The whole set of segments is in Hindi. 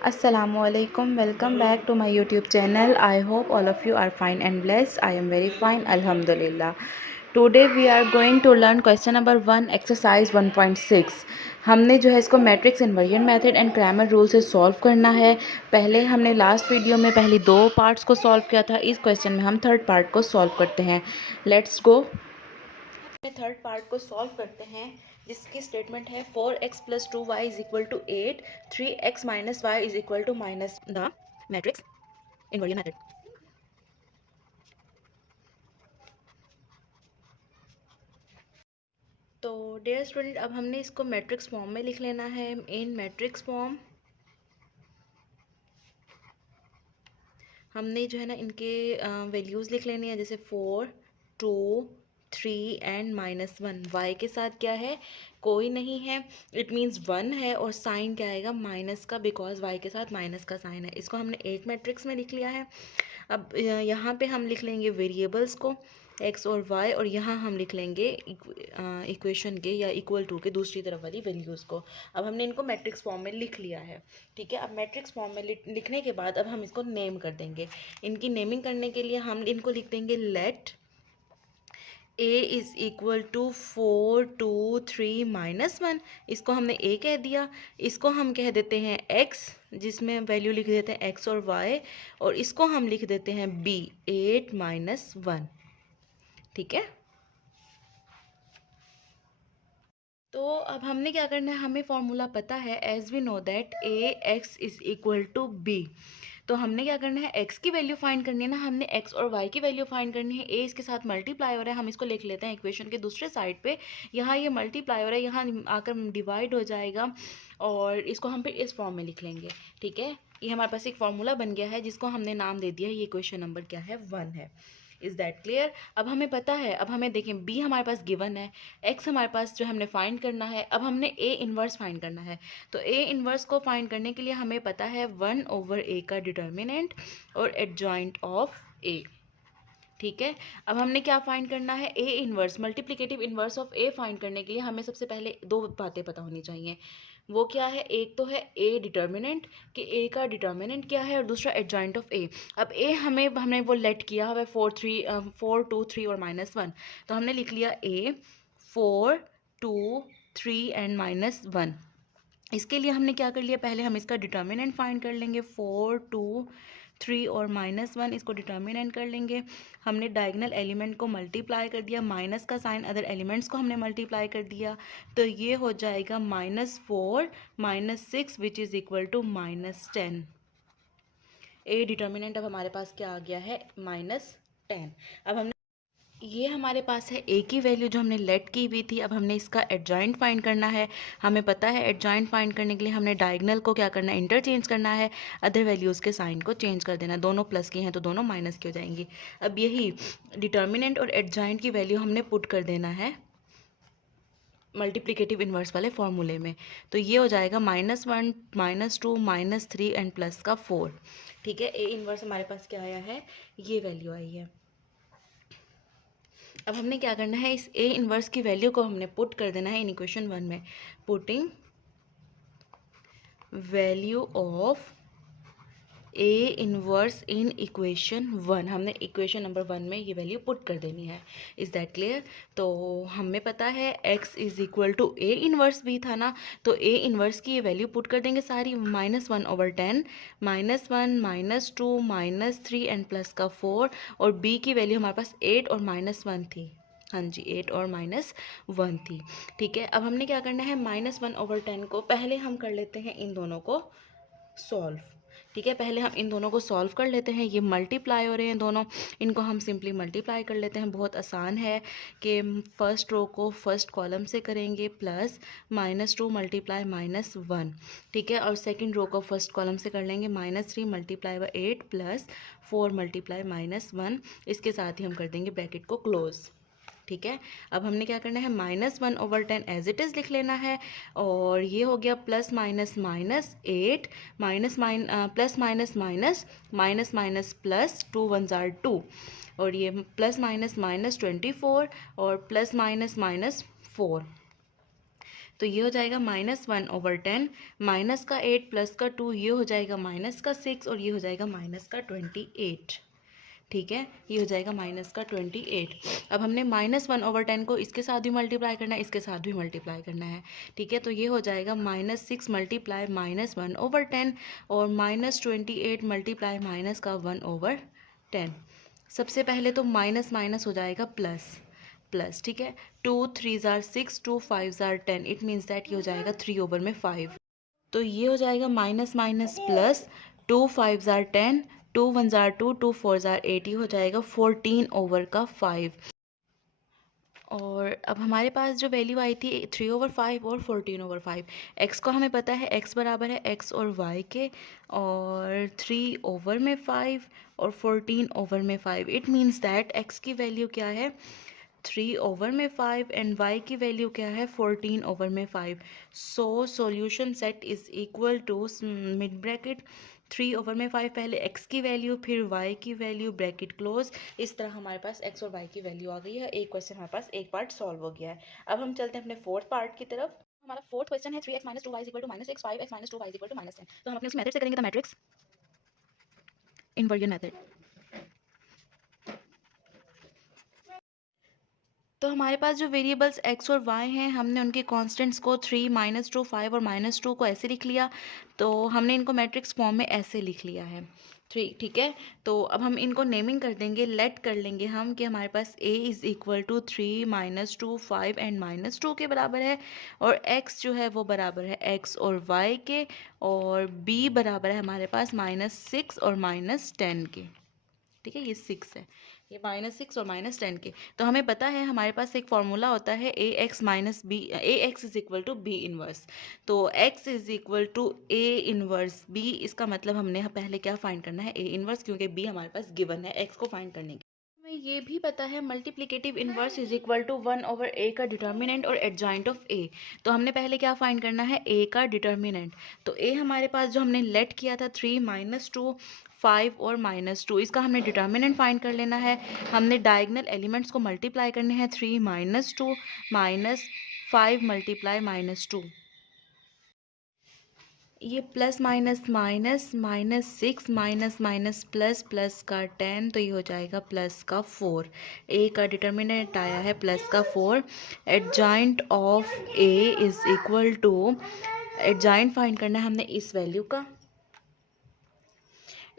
Assalamualaikum. Welcome back to my YouTube channel. I hope all of you are fine and blessed. I am very fine. Alhamdulillah. Today we are going to learn question number 1 exercise 1.6. हमने जो है इसको matrix inversion method and grammar rule से सॉल्व करना है। पहले हमने लास्ट वीडियो में पहली 2 पार्ट्स को सॉल्व किया था। इस क्वेश्चन में हम थर्ड पार्ट को सॉल्व करते हैं। Let's go. थर्ड पार्ट को सॉल्व करते हैं जिसकी स्टेटमेंट है 4x + 2y = 8, 3x - y = minus the matrix inversion method. तो डियर स्टूडेंट, अब हमने इसको मैट्रिक्स फॉर्म में लिख लेना है। इन मैट्रिक्स फॉर्म हमने जो है ना इनके वैल्यूज़ लिख लेनी है, जैसे 4, 2, 3 एंड -1। y के साथ क्या है, कोई नहीं है, इट मीन्स 1 है, और साइन क्या आएगा, माइनस का, बिकॉज y के साथ माइनस का साइन है। इसको हमने एक मैट्रिक्स में लिख लिया है। अब यहाँ पे हम लिख लेंगे वेरिएबल्स को x और y, और यहाँ हम लिख लेंगे इक्वेशन के या इक्वल टू के दूसरी तरफ वाली वैल्यूज़ को। अब हमने इनको मैट्रिक्स फॉर्म में लिख लिया है, ठीक है। अब मैट्रिक्स फॉर्म में लिखने के बाद अब हम इसको नेम कर देंगे। इनकी नेमिंग करने के लिए हम इनको लिख देंगे लेट a = 4, 2, 3 -1। इसको हमने a कह दिया। इसको हम कह देते हैं x, जिसमें वैल्यू लिख देते हैं x और y, और इसको हम लिख देते हैं b, 8 - 1, ठीक है। तो अब हमने क्या करना है, हमें फॉर्मूला पता है, as we know that ax = b। तो हमने क्या करना है, x की वैल्यू फाइंड करनी है ना, हमने x और y की वैल्यू फाइंड करनी है। a इसके साथ मल्टीप्लाई हो रहा है, हम इसको लिख लेते हैं इक्वेशन के दूसरे साइड पे। यहाँ ये मल्टीप्लाई हो रहा है, यहाँ आकर डिवाइड हो जाएगा, और इसको हम फिर इस फॉर्म में लिख लेंगे, ठीक है। ये हमारे पास एक फॉर्मूला बन गया है जिसको हमने नाम दे दिया है, ये क्वेश्चन नंबर क्या है, 1 है। Is that clear. अब हमें पता है, अब हमें देखें b हमारे पास गिवन है, x हमारे पास जो हमने फाइंड करना है। अब हमने a इन्वर्स फाइंड करना है। तो a इन्वर्स को फाइंड करने के लिए हमें पता है 1/a का डिटर्मिनेंट और एडजॉइंट ऑफ a, ठीक है। अब हमने क्या फाइंड करना है, a inverse, multiplicative inverse of a find करने के लिए हमें सबसे पहले 2 बातें पता होनी चाहिए। वो क्या है, एक तो है a डिटर्मिनेंट, कि a का डिटर्मिनेंट क्या है, और दूसरा एडजॉइंट ऑफ a। अब a हमने वो लेट किया हुआ है 4, 2, 3 और -1। तो हमने लिख लिया a 4, 2, 3 एंड -1। इसके लिए हमने क्या कर लिया, पहले हम इसका डिटर्मिनेंट फाइंड कर लेंगे। 4, 2, 3 और -1, इसको डिटर्मिनेंट कर लेंगे। हमने डायगनल एलिमेंट को मल्टीप्लाई कर दिया, माइनस का साइन अदर एलिमेंट्स को हमने मल्टीप्लाई कर दिया, तो ये हो जाएगा -4 -6 which is equal to -10। A determinant अब हमारे पास क्या आ गया है, -10। अब हमने ये हमारे पास है a की वैल्यू जो हमने लेट की हुई थी। अब हमने इसका एडजॉइंट फाइंड करना है। हमें पता है एडजॉइंट फाइंड करने के लिए हमने डायगनल को क्या करना है, इंटरचेंज करना है, अदर वैल्यूज़ के साइन को चेंज कर देना। दोनों प्लस की हैं तो दोनों माइनस की हो जाएंगी। अब यही डिटर्मिनेंट और एडजॉइंट की वैल्यू हमने पुट कर देना है मल्टीप्लिकेटिव इन्वर्स वाले फॉर्मूले में। तो ये हो जाएगा -1, -2, -3 एंड प्लस का 4, ठीक है। a इन्वर्स हमारे पास क्या आया है, ये वैल्यू आई है। अब हमने क्या करना है, इस a इन्वर्स की वैल्यू को हमने पुट कर देना है इन इक्वेशन 1 में। Putting value of a inverse in equation 1, हमने इक्वेशन नंबर 1 में ये वैल्यू पुट कर देनी है। Is that clear. तो हमें पता है x = a इन्वर्स भी था ना, तो a इन्वर्स की ये वैल्यू पुट कर देंगे सारी। -1/10, -1, -2, -3 एंड प्लस का 4, और b की वैल्यू हमारे पास 8 और -1 थी। हाँ जी, 8 और -1 थी, ठीक है। अब हमने क्या करना है, -1/10 को पहले हम कर लेते हैं इन दोनों को सॉल्व, ठीक है। पहले हम इन दोनों को सॉल्व कर लेते हैं। ये मल्टीप्लाई हो रहे हैं दोनों, इनको हम सिंपली मल्टीप्लाई कर लेते हैं। बहुत आसान है कि फर्स्ट रो को फर्स्ट कॉलम से करेंगे, प्लस -2 × -1, ठीक है। और सेकंड रो को फर्स्ट कॉलम से कर लेंगे, -3 × 8 प्लस 4 × -1। इसके साथ ही हम कर देंगे ब्रैकेट को क्लोज, ठीक है। अब हमने क्या करना है, -1/10 एज इट इज़ लिख लेना है, और ये हो गया +, -8, plus minus minus, minus minus plus, 2 1s are 2, और ये +, -24 और +, -4, तो ये हो जाएगा -1/10, माइनस का 8 प्लस का 2, ये हो जाएगा माइनस का 6 और ये हो जाएगा माइनस का 28। ठीक है, ये हो जाएगा माइनस का 28। अब हमने -1/10 को इसके साथ भी मल्टीप्लाई करना है, इसके साथ भी मल्टीप्लाई करना है। ठीक है, तो ये हो जाएगा -6 मल्टीप्लाई -1/10 और -28 मल्टीप्लाई माइनस का 1/10। सबसे पहले तो माइनस माइनस हो जाएगा प्लस प्लस। ठीक है, 2 3 jar 6, 2 5 jar 10, it means that ये हो जाएगा 3/5। तो ये हो जाएगा minus minus plus, 2 5 jar 10, 2 1 jar 2, 2 4 jar 8, ये हो जाएगा 14/5। और अब हमारे पास जो वैल्यू आई थी 3/5 और 14/5। एक्स को हमें पता है एक्स बराबर है एक्स और वाई के, और 3/5 और 14/5। इट मीन्स दैट एक्स की वैल्यू क्या है 3/5 एंड y की वैल्यू क्या है 14/5। So solution set is equal to mid bracket 3/5, पहले x की वैल्यू फिर y की वैल्यू, ब्रैकेट क्लोज। इस तरह हमारे पास x और y की वैल्यू आ गई है। एक क्वेश्चन हमारे पास एक पार्ट सॉल्व हो गया है। अब हम चलते हैं अपने फोर्थ पार्ट की तरफ। हमारा फोर्थ क्वेश्चन है 3x - 2y = -6, 5x - 2y = -10। तो हम अपने उस मेथड से करेंगे, तो मैट्रिक्स इन्वर्जन मेथड। तो हमारे पास जो वेरिएबल्स x और y हैं, हमने उनके कांस्टेंट्स को 3 -2 5 और -2 को ऐसे लिख लिया। तो हमने इनको मैट्रिक्स फॉर्म में ऐसे लिख लिया है। ठीक है, तो अब हम इनको नेमिंग कर देंगे, लेट कर लेंगे हम कि हमारे पास a = 3 -2 5 एंड -2 के बराबर है, और x जो है वो बराबर है x और y के, और b बराबर है हमारे पास -6 और -10 के। ठीक है, ये 6 है, ये -6 और -10 के। तो हमें पता है हमारे पास एक फॉर्मूला होता है ax = b इनवर्स। तो x = a इनवर्स b, इसका मतलब हमने पहले क्या फाइंड करना है, a इनवर्स, क्योंकि b हमारे पास गिवन है x को फाइंड करने के। हमें ये भी पता है मल्टीप्लिकेटिव इनवर्स = 1/a का डिटर्मिनेंट और एडजॉइंट ऑफ a। तो हमने पहले क्या फाइंड करना है, a का डिटर्मिनेंट। तो a हमारे पास जो हमने लेट किया था 3 -2 5 और -2, इसका हमने डिटर्मिनेंट फाइंड कर लेना है। हमने डायगनल एलिमेंट्स को मल्टीप्लाई करने हैं, 3 -2 -5 मल्टीप्लाई -2, ये plus minus minus -6 minus minus plus plus का 10, तो ये हो जाएगा प्लस का 4। ए का डिटर्मिनेंट आया है प्लस का 4। Adjoint of A is equal to, adjoint find करना है हमने इस वैल्यू का,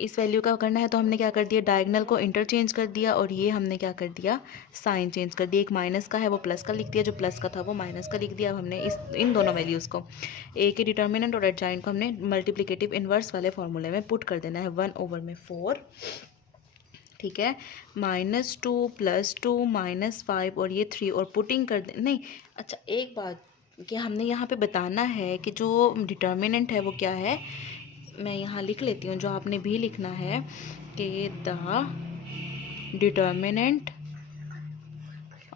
इस वैल्यू का करना है। तो हमने क्या कर दिया, डायगनल को इंटरचेंज कर दिया, और ये हमने क्या कर दिया, साइन चेंज कर दिया। एक माइनस का है वो प्लस का लिख दिया, जो प्लस का था वो माइनस का लिख दिया। अब हमने इन दोनों वैल्यूज़ को, ए के डिटर्मिनेंट और एडजॉइंट को हमने मल्टीप्लिकेटिव इन्वर्स वाले फॉर्मूले में पुट कर देना है। 1/4, ठीक है, -2 +2 -5 और ये 3, और पुटिंग कर दे, नहीं अच्छा एक बात कि हमने यहाँ पे बताना है कि जो डिटर्मिनेंट है वो क्या है। मैं यहाँ लिख लेती हूँ, जो आपने भी लिखना है कि the determinant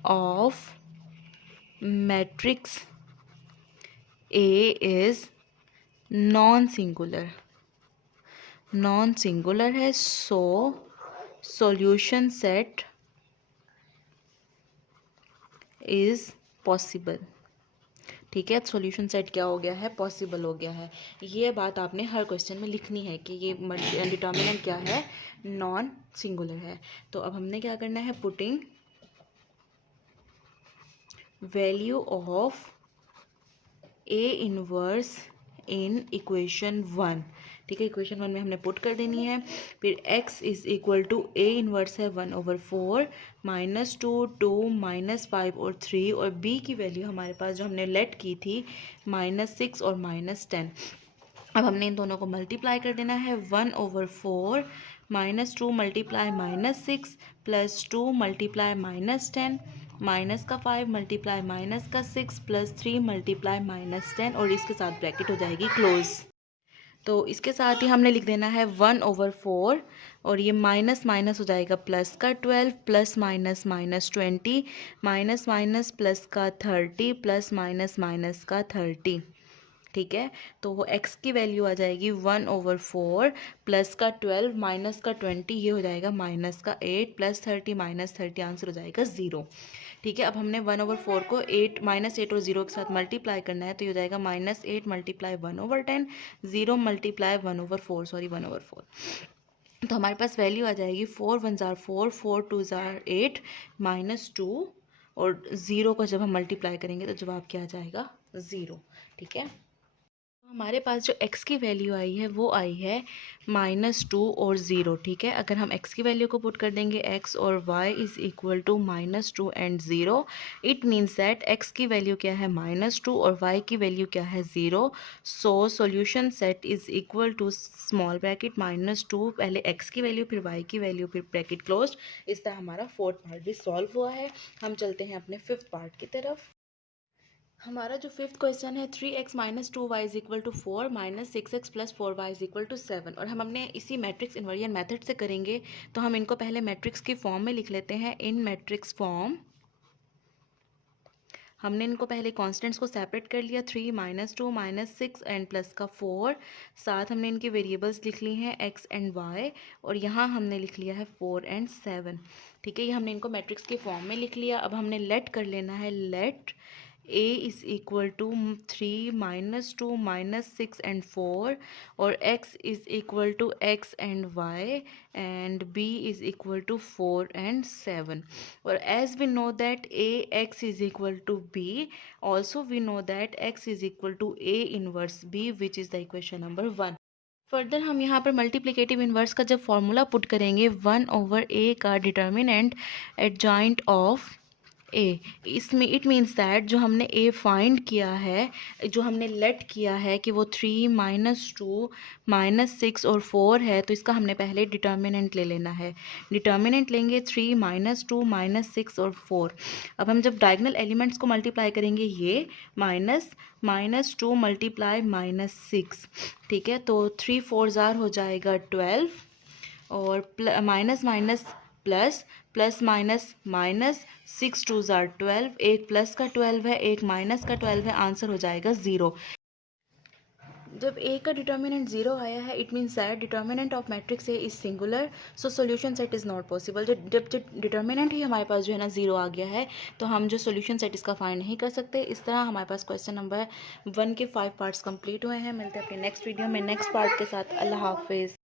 of matrix A is non singular, non singular है, so solution set is possible. ठीक है, सॉल्यूशन सेट क्या हो गया है, पॉसिबल हो गया है। ये बात आपने हर क्वेश्चन में लिखनी है कि ये डिटर्मिनेंट क्या है, नॉन सिंगुलर है। तो अब हमने क्या करना है, putting value of A inverse in equation 1। ठीक है, इक्वेशन 1 में हमने पुट कर देनी है। फिर x = a इनवर्स है 1/4 -2 2 -5 और 3, और b की वैल्यू हमारे पास जो हमने लेट की थी -6 और -10। अब हमने इन दोनों को मल्टीप्लाई कर देना है। 1/4 -2 मल्टीप्लाई -6 +2 मल्टीप्लाई -10 माइनस का 5 मल्टीप्लाई माइनस का 6 +3 मल्टीप्लाई -10, और इसके साथ ब्रैकेट हो जाएगी क्लोज। तो इसके साथ ही हमने लिख देना है 1/4, और ये माइनस माइनस हो जाएगा प्लस का 12 plus minus -20 minus minus plus का 30 प्लस माइनस माइनस का 30। ठीक है, तो वो x की वैल्यू आ जाएगी 1/4 प्लस का 12 माइनस का 20, ये हो जाएगा -8 +30 -30, आंसर हो जाएगा 0। ठीक है, अब हमने 1/4 को -8 और 0 के साथ मल्टीप्लाई करना है, तो ये हो जाएगा -8 मल्टीप्लाई 1/10, 0 मल्टीप्लाई 1/4, सॉरी 1/4। तो हमारे पास वैल्यू आ जाएगी 4 1 ज़ार 4, 4 2 ज़ार 8, -2, और 0 को जब हम मल्टीप्लाई करेंगे तो जवाब क्या आ जाएगा 0। ठीक है, हमारे पास जो x की वैल्यू आई है वो आई है -2 और 0। ठीक है, अगर हम x की वैल्यू को पुट कर देंगे x और y is equal to -2 and 0, it means that x की वैल्यू क्या है -2 और y की वैल्यू क्या है 0। So solution set is equal to small bracket -2, पहले x की वैल्यू फिर y की वैल्यू फिर ब्रैकेट क्लोज। इस तरह हमारा 4th पार्ट भी सॉल्व हुआ है। हम चलते हैं अपने 5th पार्ट की तरफ। हमारा जो 5th क्वेश्चन है 3x - 2y is equal to 4 -6x + 4y is equal to 7, और हम अपने इसी मैट्रिक्स इन्वर्जन मेथड से करेंगे। तो हम इनको पहले मैट्रिक्स की फॉर्म में लिख लेते हैं। इन मैट्रिक्स फॉर्म हमने इनको पहले कॉन्स्टेंट्स को सेपरेट कर लिया, 3 -2 -6 एंड प्लस का 4। साथ हमने इनकी वेरिएबल्स लिख ली हैं x एंड y, और यहाँ हमने लिख लिया है 4 एंड 7। ठीक है, ये हमने इनको मैट्रिक्स की फॉर्म में लिख लिया। अब हमने लेट कर लेना है, let a is equal to 3 -2 -6 and 4, और x is equal to x and y, and b is equal to 4 and 7. Or as we know that ax is equal to b, also we know that x is equal to a inverse b, which is the equation number 1. Further हम यहाँ पर मल्टीप्लिकेटिव इन्वर्स का जब फॉर्मूला पुट करेंगे, 1/a का डिटर्मिनेंट एडजॉइंट ऑफ ए, इसमें इट मीन्स दैट जो हमने ए फाइंड किया है, जो हमने लेट किया है कि वो 3 -2 -6 और 4 है, तो इसका हमने पहले डिटर्मिनेंट ले लेना है। डिटर्मिनेंट लेंगे 3 -2 -6 और 4। अब हम जब डायगोनल एलिमेंट्स को मल्टीप्लाई करेंगे, ये -2 मल्टीप्लाई -6, ठीक है, तो 3 4 ज़ार हो जाएगा 12, और minus minus plus, plus minus minus, 6 2 ज़ार 12, एक प्लस का 12 है, एक माइनस का 12 है, आंसर हो जाएगा 0। जब ए का डिटर्मिनेंट 0 आया है, it means that determinant of matrix A is singular, so solution set is not possible. जब डिटर्मिनेंट ही हमारे पास जो है ना 0 आ गया है, तो हम जो सोल्यूशन सेट इसका फाइंड नहीं कर सकते। इस तरह हमारे पास क्वेश्चन नंबर 1 के 5 पार्ट्स कंप्लीट हुए हैं। मिलते हैं अपने नेक्स्ट वीडियो में नेक्स्ट पार्ट के साथ। अल्लाह हाफिज़।